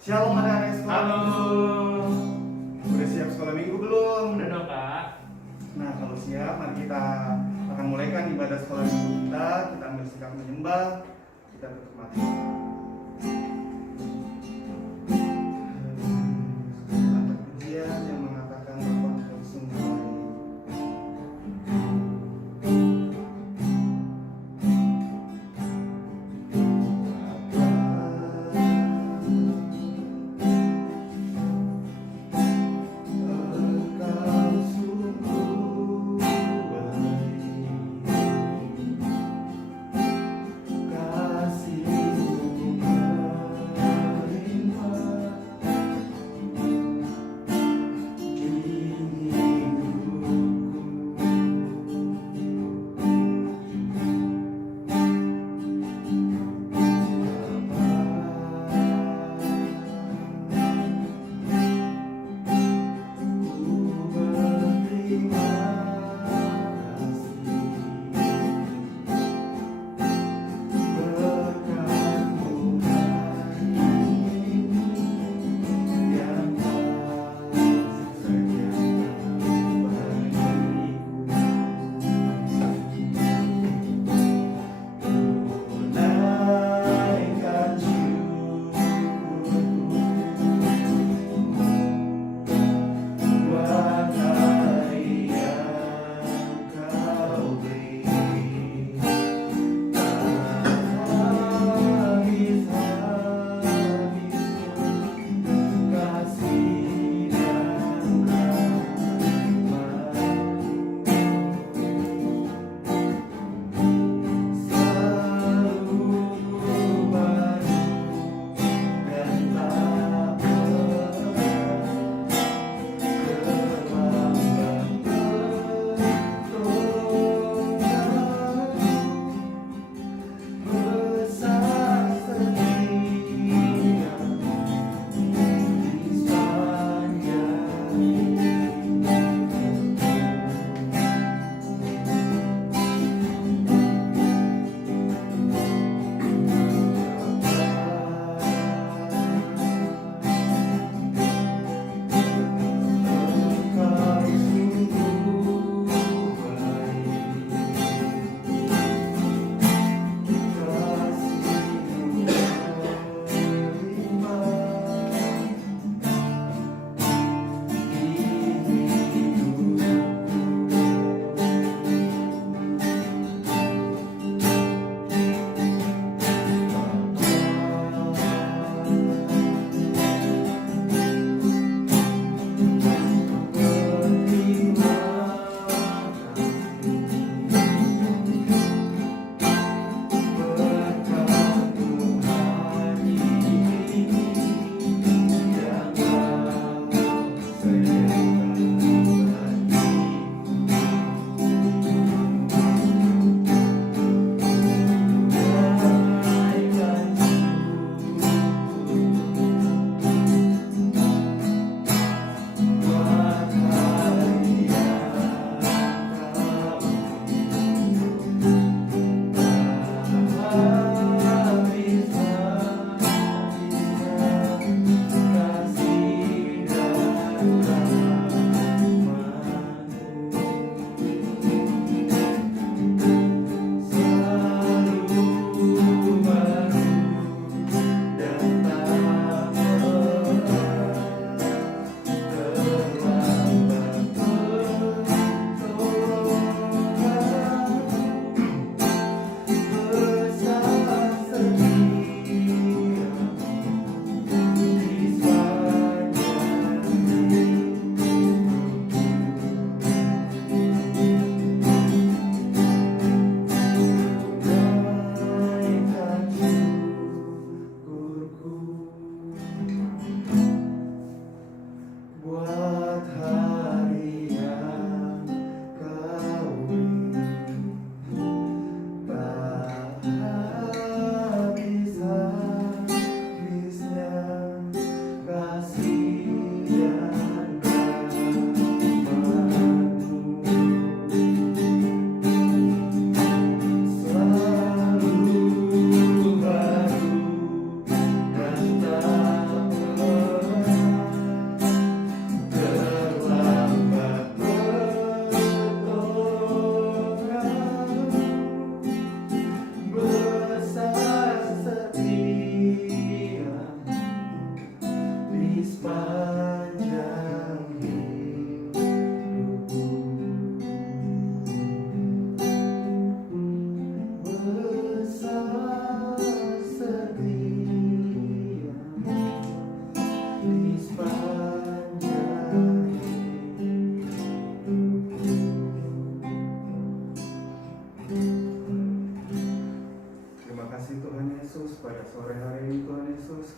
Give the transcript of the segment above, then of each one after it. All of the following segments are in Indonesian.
Shalom anak-anak sekolah Halo. minggu. Udah siap sekolah minggu belum? Udah dong kak. Nah kalau siap, mari kita akan mulaikan ibadah sekolah minggu kita. Kita ambil sikap menyembah. Kita tutup mata. Kata pujian yang mengatakan bahwa Engkau sungguh baik. Kasih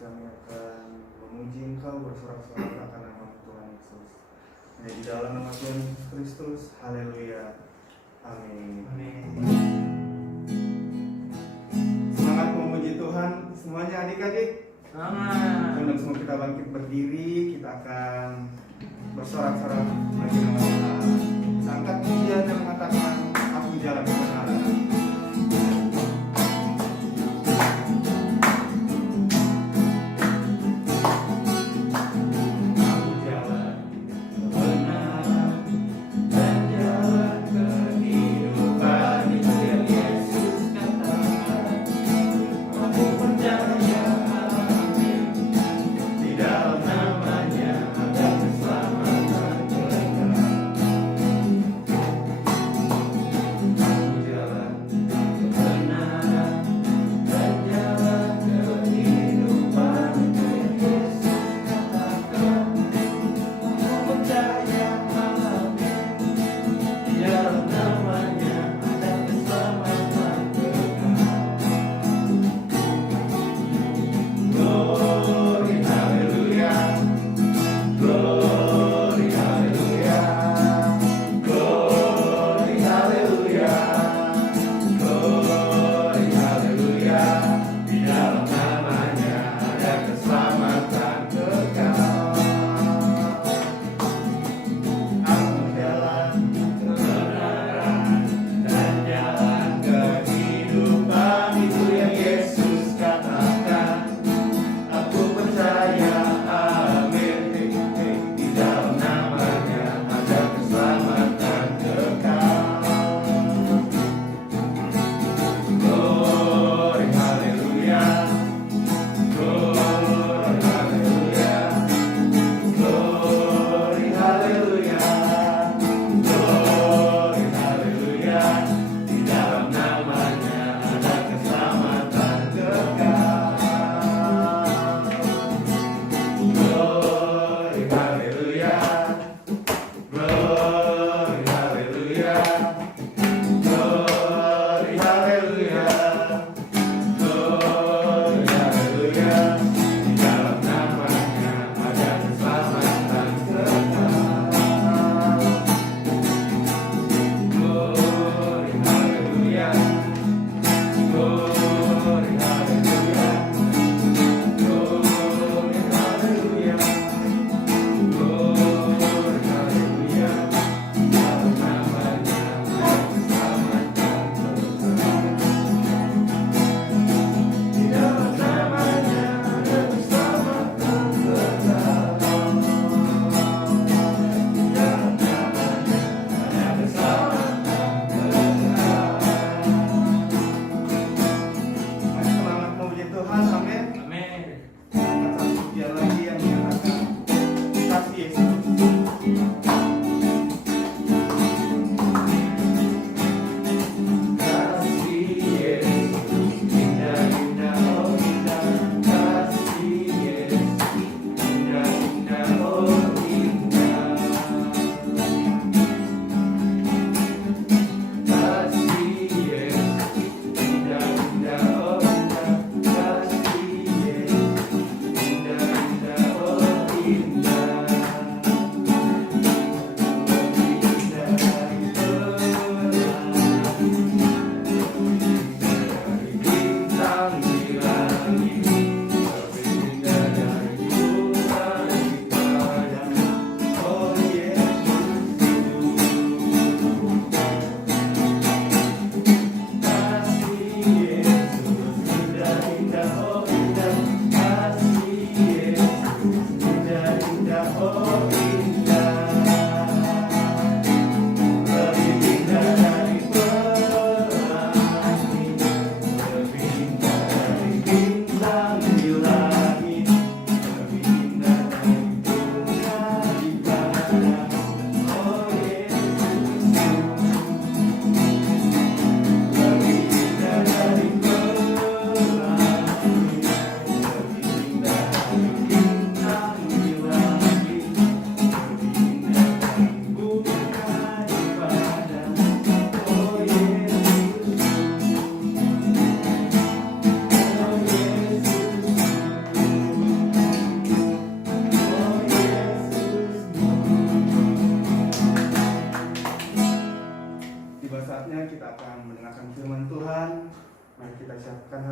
kami akan memuji Engkau, bersorak-sorai akan nama Tuhan Yesus. Hanya di dalam nama Tuhan Yesus Kristus, haleluya, amin. Semangat memuji Tuhan semuanya adik-adik. Semangat. Undang semua kita bangkit berdiri, kita akan bersorak-sorai bagi nama Tuhan. Angkat pujian yang mengatakan, aku jalan kebenaran. Jalan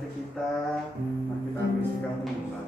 hati kita. Nah, kita ambil sikap menyembah.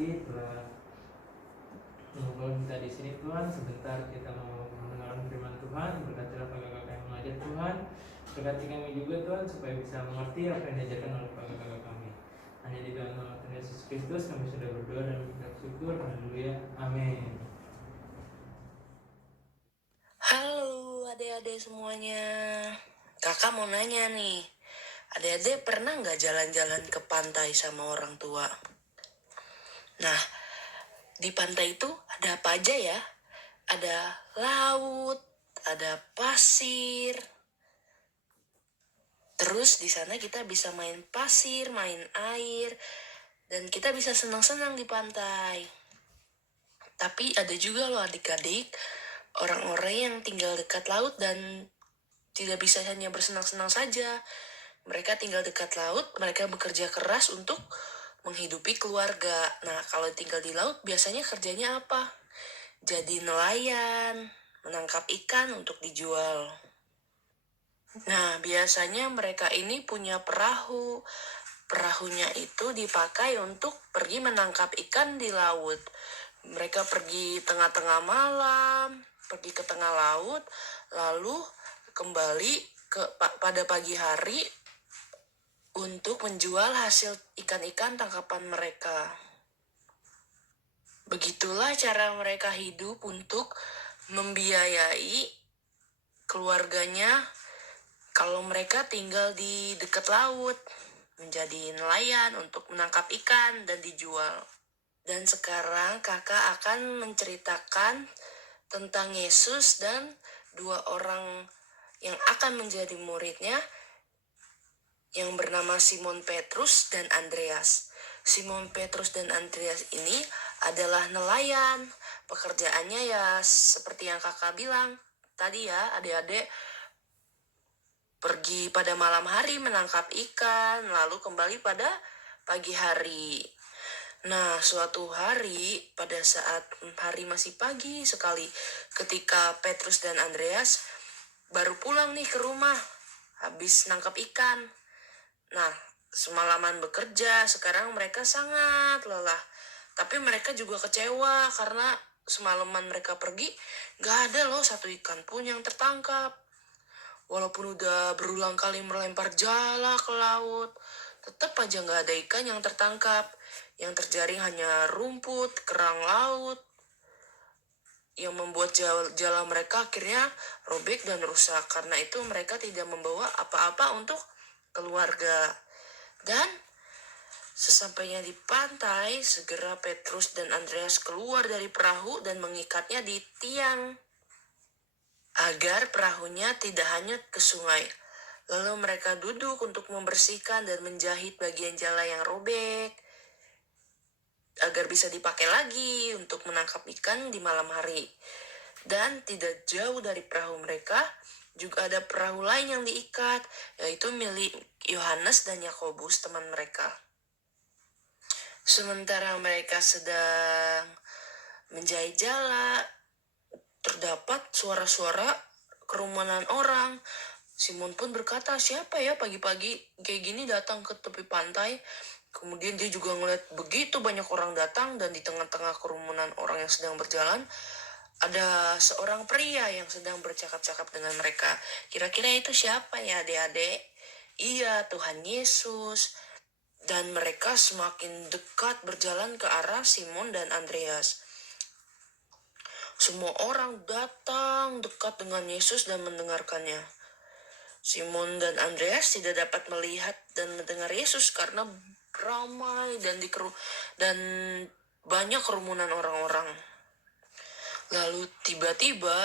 Telah mengumpulkan kita di sini Tuhan. Sebentar kita mau mendengarkan firman Tuhan. Berkatilah kakak-kakak yang mengajar Tuhan. Berkati kami juga Tuhan supaya bisa mengerti apa yang diajarkan oleh kakak-kakak kami. Hanya di dalam nama Tuhan Yesus Kristus kami sudah berdoa dan bersyukur. Haleluya. Amin. Halo adik-adik semuanya. Kakak mau nanya nih, adik-adik pernah nggak jalan-jalan ke pantai sama orang tua? Nah, di pantai itu ada apa aja ya? Ada laut, ada pasir. Terus di sana kita bisa main pasir, main air, dan kita bisa senang-senang di pantai. Tapi ada juga loh adik-adik, orang-orang yang tinggal dekat laut dan tidak bisa hanya bersenang-senang saja. Mereka tinggal dekat laut, mereka bekerja keras untuk menghidupi keluarga. Nah, kalau tinggal di laut biasanya kerjanya apa? Jadi nelayan, menangkap ikan untuk dijual. Nah, biasanya mereka ini punya perahu. Perahunya itu dipakai untuk pergi menangkap ikan di laut. Mereka pergi tengah-tengah malam, pergi ke tengah laut, lalu kembali pada pagi hari untuk menjual hasil ikan-ikan tangkapan mereka. Begitulah cara mereka hidup untuk membiayai keluarganya kalau mereka tinggal di dekat laut, menjadi nelayan untuk menangkap ikan dan dijual. Dan sekarang kakak akan menceritakan tentang Yesus dan dua orang yang akan menjadi muridnya, yang bernama Simon Petrus dan Andreas. Simon Petrus dan Andreas ini adalah nelayan. Pekerjaannya ya seperti yang kakak bilang tadi ya, adik-adik pergi pada malam hari menangkap ikan, lalu kembali pada pagi hari. Nah, suatu hari pada saat hari masih pagi sekali, ketika Petrus dan Andreas baru pulang nih ke rumah habis nangkap ikan. Nah, semalaman bekerja, sekarang mereka sangat lelah. Tapi mereka juga kecewa karena semalaman mereka pergi, gak ada loh satu ikan pun yang tertangkap. Walaupun udah berulang kali melempar jala ke laut, tetap aja gak ada ikan yang tertangkap. Yang terjaring hanya rumput, kerang laut, yang membuat jala mereka akhirnya robek dan rusak. Karena itu mereka tidak membawa apa-apa untuk keluarga. Dan sesampainya di pantai, segera Petrus dan Andreas keluar dari perahu dan mengikatnya di tiang agar perahunya tidak hanyut ke sungai. Lalu mereka duduk untuk membersihkan dan menjahit bagian jala yang robek agar bisa dipakai lagi untuk menangkap ikan di malam hari. Dan tidak jauh dari perahu mereka juga ada perahu lain yang diikat, yaitu milik Yohanes dan Yakobus, teman mereka. Sementara mereka sedang menjahit jala, terdapat suara-suara kerumunan orang. Simon pun berkata, siapa ya pagi-pagi kayak gini datang ke tepi pantai? Kemudian dia juga ngeliat begitu banyak orang datang, dan di tengah-tengah kerumunan orang yang sedang berjalan, ada seorang pria yang sedang bercakap-cakap dengan mereka. Kira-kira itu siapa ya adik-adik? Iya, Tuhan Yesus. Dan mereka semakin dekat berjalan ke arah Simon dan Andreas. Semua orang datang dekat dengan Yesus dan mendengarkannya. Simon dan Andreas tidak dapat melihat dan mendengar Yesus karena ramai dan banyak kerumunan orang-orang. Lalu tiba-tiba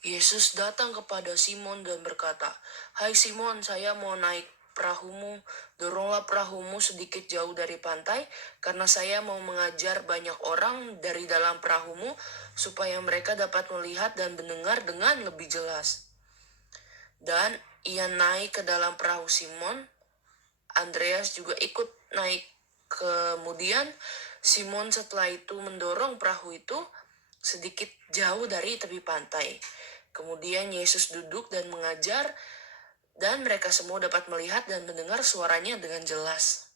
Yesus datang kepada Simon dan berkata, "Hai Simon, saya mau naik perahumu. Doronglah perahumu sedikit jauh dari pantai, karena saya mau mengajar banyak orang dari dalam perahumu supaya mereka dapat melihat dan mendengar dengan lebih jelas." Dan ia naik ke dalam perahu Simon. Andreas juga ikut naik. Kemudian Simon setelah itu mendorong perahu itu sedikit jauh dari tepi pantai. Kemudian Yesus duduk dan mengajar, dan mereka semua dapat melihat dan mendengar suaranya dengan jelas.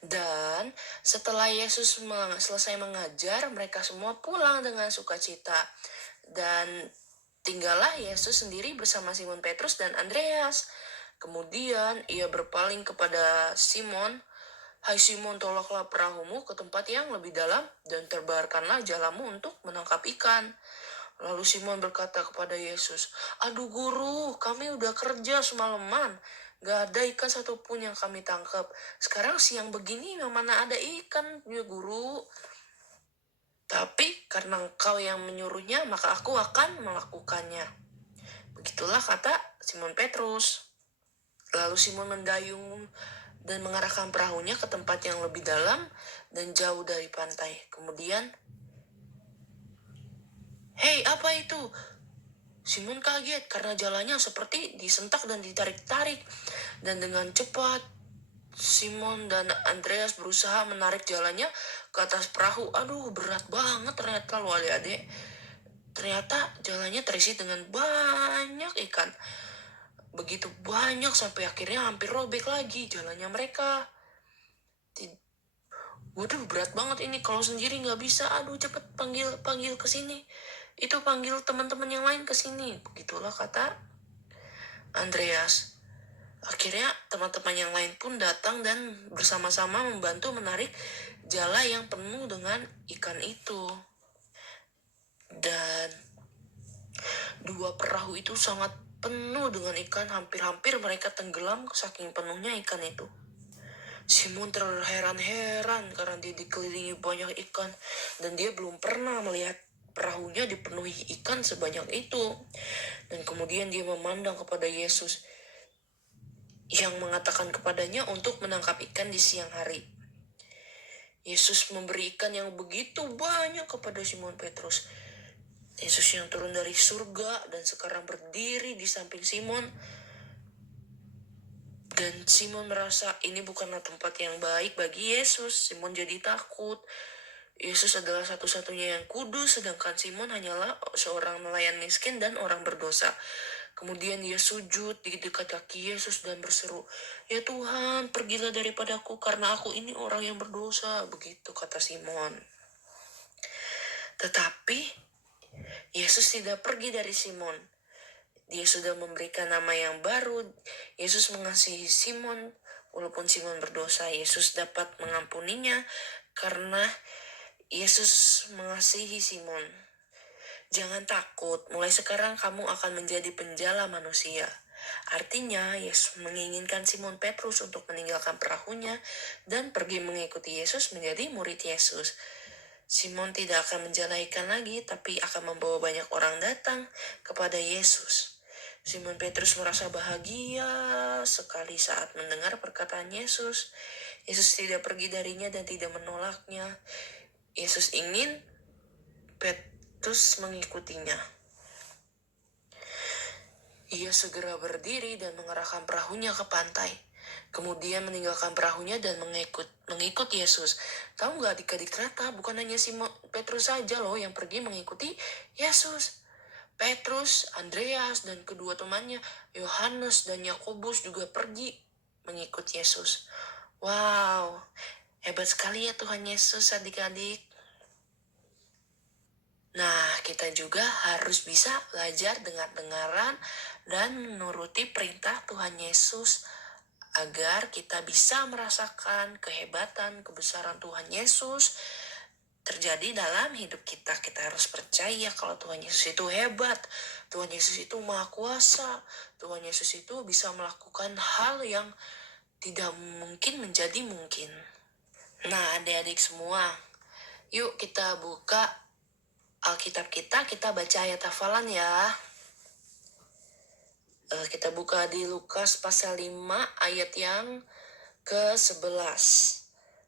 Dan setelah Yesus selesai mengajar, mereka semua pulang dengan sukacita. Dan tinggallah Yesus sendiri bersama Simon Petrus dan Andreas. Kemudian ia berpaling kepada Simon, "Hai Simon, tolaklah perahumu ke tempat yang lebih dalam dan terbarkanlah jalamu untuk menangkap ikan." Lalu Simon berkata kepada Yesus, "Aduh guru, kami udah kerja semalaman. Gak ada ikan satupun yang kami tangkap. Sekarang siang begini mana ada ikan ya guru. Tapi karena engkau yang menyuruhnya, maka aku akan melakukannya." Begitulah kata Simon Petrus. Lalu Simon mendayung dan mengarahkan perahunya ke tempat yang lebih dalam dan jauh dari pantai. Kemudian, "Hei, apa itu?" Simon kaget karena jalannya seperti disentak dan ditarik-tarik. Dan dengan cepat, Simon dan Andreas berusaha menarik jalannya ke atas perahu. Aduh, berat banget ternyata loh adik-adik. Ternyata jalannya terisi dengan banyak ikan. Begitu banyak sampai akhirnya hampir robek lagi jalannya mereka. Waduh, berat banget ini, kalau sendiri nggak bisa. Aduh, cepet panggil ke sini. Itu panggil teman-teman yang lain ke sini. Begitulah kata Andreas. Akhirnya teman-teman yang lain pun datang dan bersama-sama membantu menarik jala yang penuh dengan ikan itu. Dan dua perahu itu sangat penuh dengan ikan, hampir-hampir mereka tenggelam saking penuhnya ikan itu. Simon terheran-heran karena dia dikelilingi banyak ikan, dan dia belum pernah melihat perahunya dipenuhi ikan sebanyak itu. Dan kemudian dia memandang kepada Yesus yang mengatakan kepadanya untuk menangkap ikan di siang hari. Yesus memberi ikan yang begitu banyak kepada Simon Petrus. Yesus yang turun dari surga dan sekarang berdiri di samping Simon. Dan Simon merasa ini bukanlah tempat yang baik bagi Yesus. Simon jadi takut. Yesus adalah satu-satunya yang kudus, sedangkan Simon hanyalah seorang nelayan miskin dan orang berdosa. Kemudian dia sujud di dekat kaki Yesus dan berseru, "Ya Tuhan, pergilah daripadaku karena aku ini orang yang berdosa." Begitu kata Simon. Tetapi Yesus tidak pergi dari Simon. Dia sudah memberikan nama yang baru. Yesus mengasihi Simon. Walaupun Simon berdosa, Yesus dapat mengampuninya karena Yesus mengasihi Simon. Jangan takut, mulai sekarang kamu akan menjadi penjala manusia. Artinya, Yesus menginginkan Simon Petrus untuk meninggalkan perahunya dan pergi mengikuti Yesus menjadi murid Yesus. Simon tidak akan menjala ikan lagi, tapi akan membawa banyak orang datang kepada Yesus. Simon Petrus merasa bahagia sekali saat mendengar perkataan Yesus. Yesus tidak pergi darinya dan tidak menolaknya. Yesus ingin Petrus mengikutinya. Ia segera berdiri dan mengerahkan perahunya ke pantai. Kemudian meninggalkan perahunya dan mengikut Yesus. Tahu nggak adik-adik, ternyata bukan hanya Simon Petrus saja loh yang pergi mengikuti Yesus. Petrus, Andreas, dan kedua temannya, Yohanes dan Yakobus juga pergi mengikut Yesus. Wow, hebat sekali ya Tuhan Yesus adik-adik. Nah, kita juga harus bisa belajar dengar-dengaran dan menuruti perintah Tuhan Yesus agar kita bisa merasakan kehebatan, kebesaran Tuhan Yesus terjadi dalam hidup kita. Kita harus percaya kalau Tuhan Yesus itu hebat, Tuhan Yesus itu maha kuasa, Tuhan Yesus itu bisa melakukan hal yang tidak mungkin menjadi mungkin. Nah, adik-adik semua, yuk kita buka Alkitab kita baca ayat hafalan ya. Kita buka di Lukas pasal 5 ayat yang ke-11.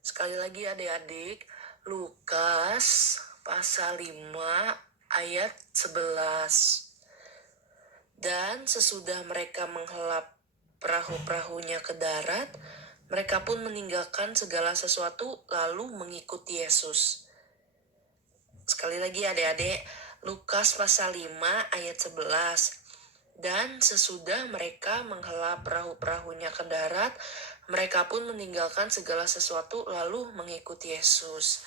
Sekali lagi adik-adik, Lukas pasal 5 ayat 11. Dan sesudah mereka menghelap perahu-perahunya ke darat, mereka pun meninggalkan segala sesuatu lalu mengikuti Yesus. Sekali lagi adik-adik, Lukas pasal 5 ayat 11. Dan sesudah mereka menghela perahu-perahunya ke darat, mereka pun meninggalkan segala sesuatu lalu mengikuti Yesus.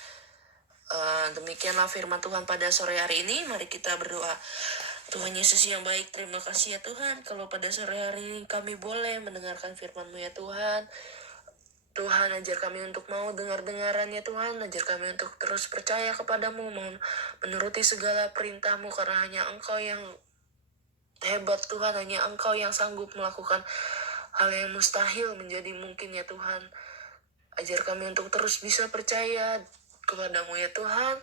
Demikianlah firman Tuhan pada sore hari ini. Mari kita berdoa. Tuhan Yesus yang baik, terima kasih ya Tuhan kalau pada sore hari ini kami boleh mendengarkan firman-Mu ya Tuhan. Tuhan, ajar kami untuk mau dengar-dengaran ya Tuhan. Ajar kami untuk terus percaya kepadamu, mau menuruti segala perintah-Mu, karena hanya Engkau yang hebat Tuhan. Hanya Engkau yang sanggup melakukan hal yang mustahil menjadi mungkin ya Tuhan. Ajar kami untuk terus bisa percaya kepadamu ya Tuhan,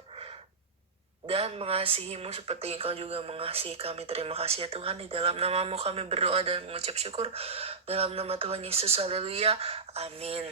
dan mengasihi-Mu seperti Engkau juga mengasihi kami. Terima kasih ya Tuhan. Di dalam nama-Mu kami berdoa dan mengucap syukur. Dalam nama Tuhan Yesus, haleluya, amin.